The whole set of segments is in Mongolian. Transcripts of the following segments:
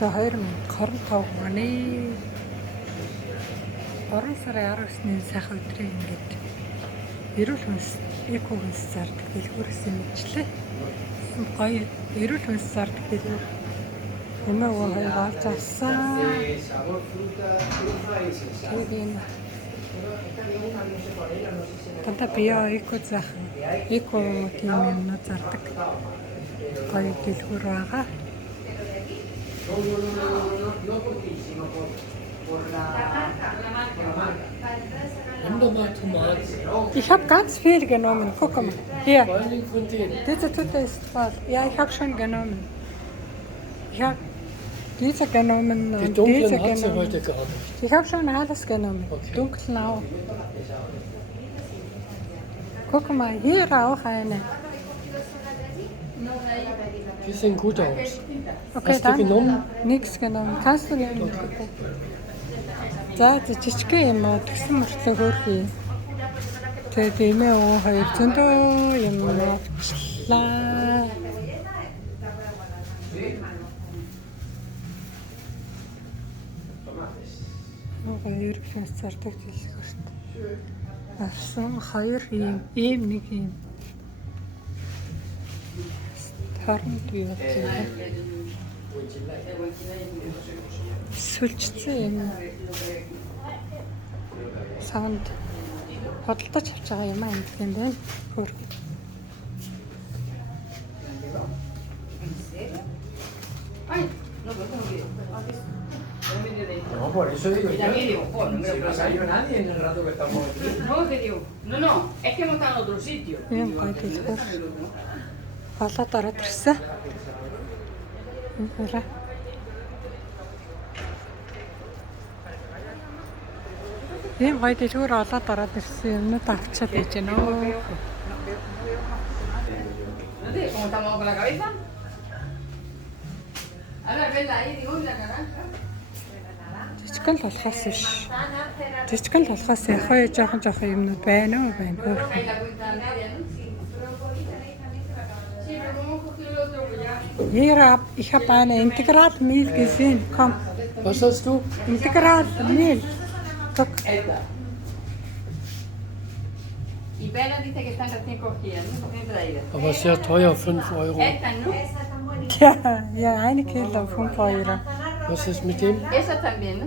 2025 оны 3 сарын 19-ний сайхан өдрийн ингээд эрүүл хүнс эко хүнс зардаг дэлгүүрээс мэдлээ. Гоё эрүүл хүнс зардаг дэлгүүр. Эмээ хоёр олж авсан. Тэгээд тата био эко захан эко тийм юмнууд зардаг. Гоё дэлгүүр байгаа. Ich habe ganz viel genommen. Guck mal. Hier. Diese Tüte ist voll. Ja, ich habe schon genommen. Ich habe diese genommen und diese genommen. Heute gar nicht. Ich habe schon alles genommen. Okay. Dunkeln auch. Guck mal, hier auch eine. Die sehen gut aus. Okay, Hast du genommen? Nichts genommen. Kannst du nehmen? За жижиг юм уу тэгсэн мөртлөө хөөрхий. Тэгээд эмээ хоёр зөндөө юм авчлаа. Нөгөө ерөнхий зардаг дэлгүүрт. Арсан хоёр ийм нэг юм. Харин юу вэ? Сүлжцэн юм. Санд хөдөлтөж авч байгаа юм аа юм байна. Хөр. No, por eso digo yo. Si no salió nadie en el rato que estamos aquí. No, que digo, no, es que hemos estado en otro sitio. Юм гоё дэлгүүр. Болоод ороод ирсэн. Хөөе. Ийм гоё дэлгүүр олоод ороод ирсэн юмнууд авчаад байж гэнэ. ¿No te cómo estamos con la cabeza? A ver, venla ahí, digo, la naranja. Жижигэн л болохоос биш. Жижигэн л болохоос яхаа жоохон юмнууд байна уу байна. Ahí la cuenta media, ¿no? Sí, pero como hemos cogido el otro, pues ya. Hier ich habe eine Integralmehl gesehen. Komm, Was hast du? Integralmehl. Guck. Y Bella dice que están recién cogidas, ¿no? Recién traídas. Aber sehr teuer, 5 Euro. Estas, ¿no? Ja, eine Kilo 5 Euro. Was ist mit dem? Esas también, ¿no?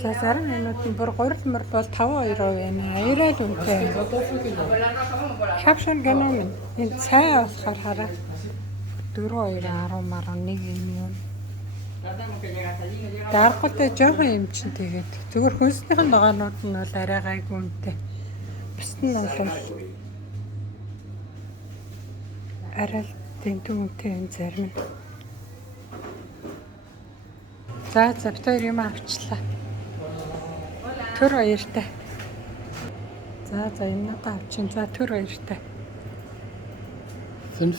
За зарим минут нь бүр 3 мөр бол 5 euro байна. Ирээд үнэтэй. Kartoffel genommen. Pues la roja, vamos por la Ich habe schon genommen. Энэ цай болохоор хараа 4 2 10 маран нэг юм. Tratamos que llegas allí, no llegamos. Даргалтай жоохон юм чинь тэгээд зүгээр хүнснийхэн ногоонууд нь бол арай гайгүй үнэтэй. Бусд нь бол арай л дэндүү үнэтэй юм зарим нь. За завтар юм авчлаа. Төр баяртай. За юмнуудаа авчин. За төр баяртай. 50